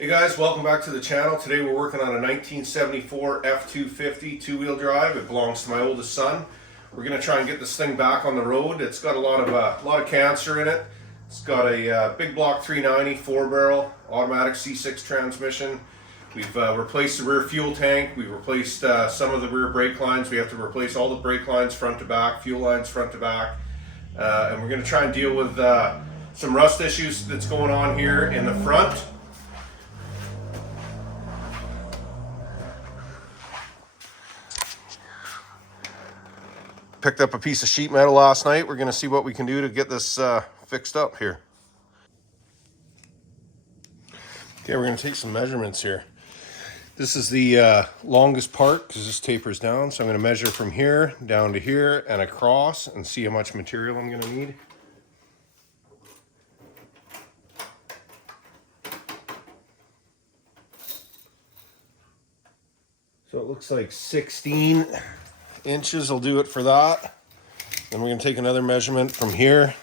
Hey guys, welcome back to the channel. Today we're working on a 1974 F250 two-wheel drive. It belongs to my oldest son. We're going to try and get this thing back on the road. It's got a lot of cancer in it. It's got a big block 390 4-barrel automatic C6 transmission. We've replaced the rear fuel tank. We've replaced some of the rear brake lines. We have to replace all the brake lines front to back, fuel lines front to back. And we're going to try and deal with some rust issues that's going on here in the front. Picked up a piece of sheet metal last night. We're going to see what we can do to get this fixed up here. Okay, we're going to take some measurements here. This is the longest part because this tapers down. So I'm going to measure from here down to here and across and see how much material I'm going to need. So it looks like 16 inches will do it for that. Then we're going to take another measurement from here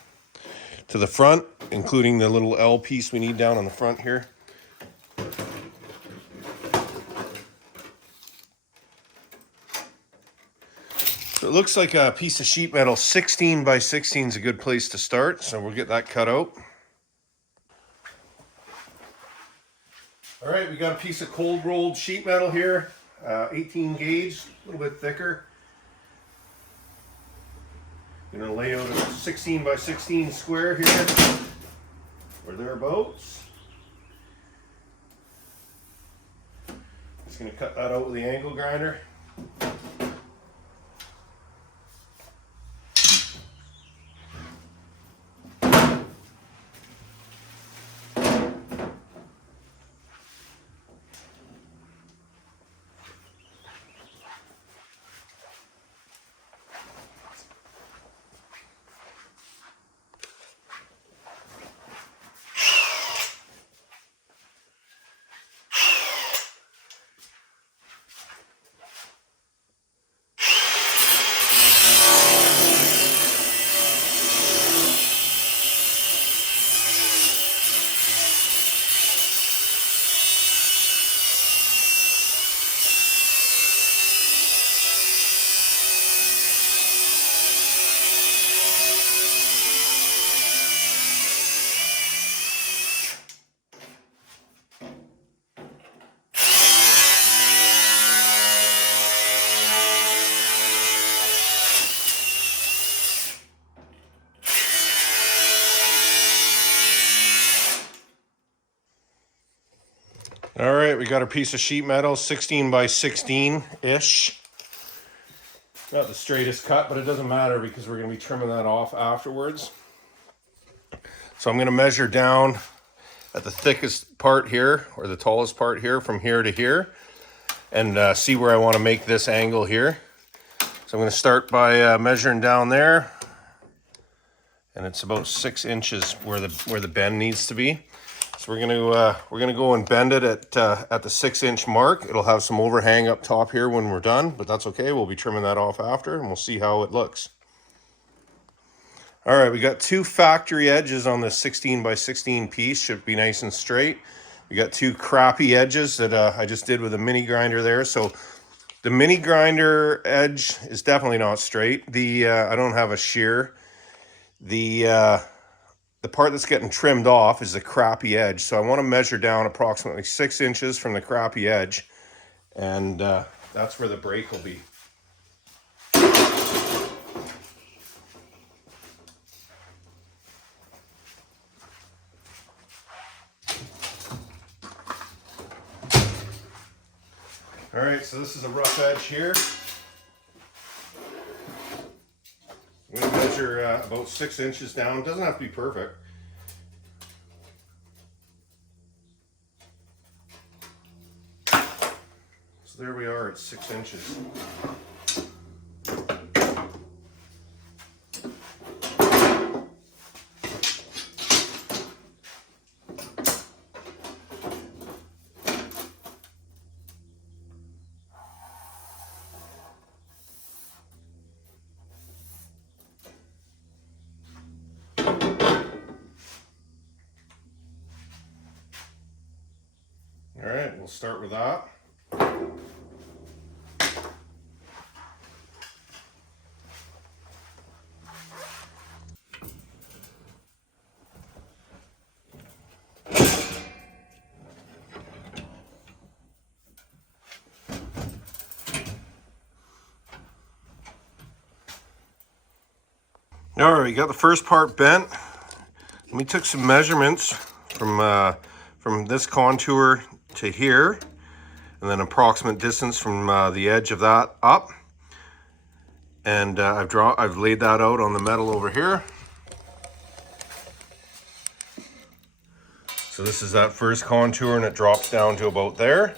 to the front, including the little L piece we need down on the front here. So it looks like a piece of sheet metal. 16 by 16 is a good place to start, so we'll get that cut out. All right, we got a piece of cold rolled sheet metal here, 18 gauge, a little bit thicker. I'm going to lay out a 16 by 16 square here, or thereabouts. Just going to cut that out with the angle grinder. All right, we got a piece of sheet metal, 16 by 16-ish. Not the straightest cut, but it doesn't matter because we're going to be trimming that off afterwards. So I'm going to measure down at the thickest part here, or the tallest part here, from here to here, and see where I want to make this angle here. So I'm going to start by measuring down there, and it's about 6 inches where the bend needs to be. So we're gonna go and bend it at the 6-inch mark. It'll have some overhang up top here when we're done, but that's okay. We'll be trimming that off after, and we'll see how it looks. All right, we got 2 factory edges on this 16 by 16 piece. Should be nice and straight. We got 2 crappy edges that I just did with a mini grinder there. So the mini grinder edge is definitely not straight. I don't have a shear. The part that's getting trimmed off is the crappy edge. So I want to measure down approximately 6 inches from the crappy edge, and that's where the brake will be. All right, so this is a rough edge here. I'm going to measure about 6 inches down. It doesn't have to be perfect. So there we are at 6 inches. we'll start with that. All right, got the first part bent. We took some measurements from this contour to here, and then approximate distance from the edge of that up. And I've laid that out on the metal over here. So this is that first contour, and it drops down to about there.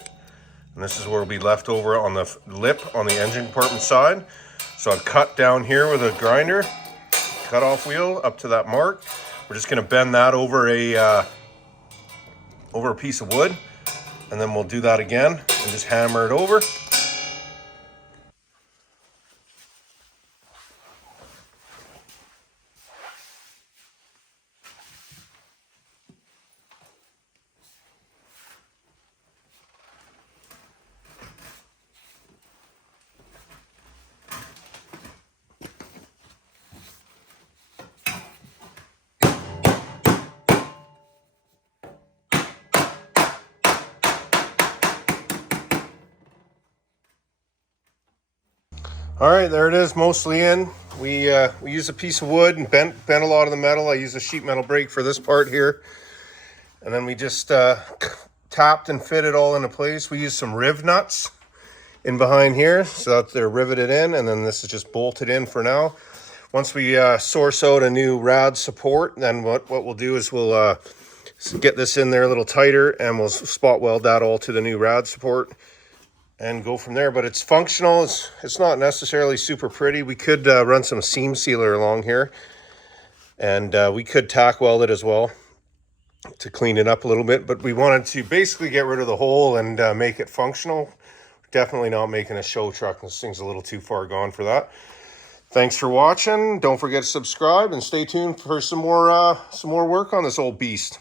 And this is where will be left over on the lip on the engine compartment side. So I've cut down here with a grinder, cut-off wheel up to that mark. We're just going to bend that over a piece of wood, and then we'll do that again and just hammer it over. All right, there it is, mostly in. We used a piece of wood and bent a lot of the metal. I used a sheet metal brake for this part here. And then we just tapped and fit it all into place. We used some riv nuts in behind here so that they're riveted in, and then this is just bolted in for now. Once we source out a new rad support, then what we'll do is we'll get this in there a little tighter, and we'll spot weld that all to the new rad support and go from there. But it's functional. It's not necessarily super pretty. We could run some seam sealer along here, and we could tack weld it as well to clean it up a little bit. But we wanted to basically get rid of the hole and make it functional. Definitely not making a show truck. This thing's a little too far gone for that. Thanks for watching. Don't forget to subscribe and stay tuned for some more work on this old beast.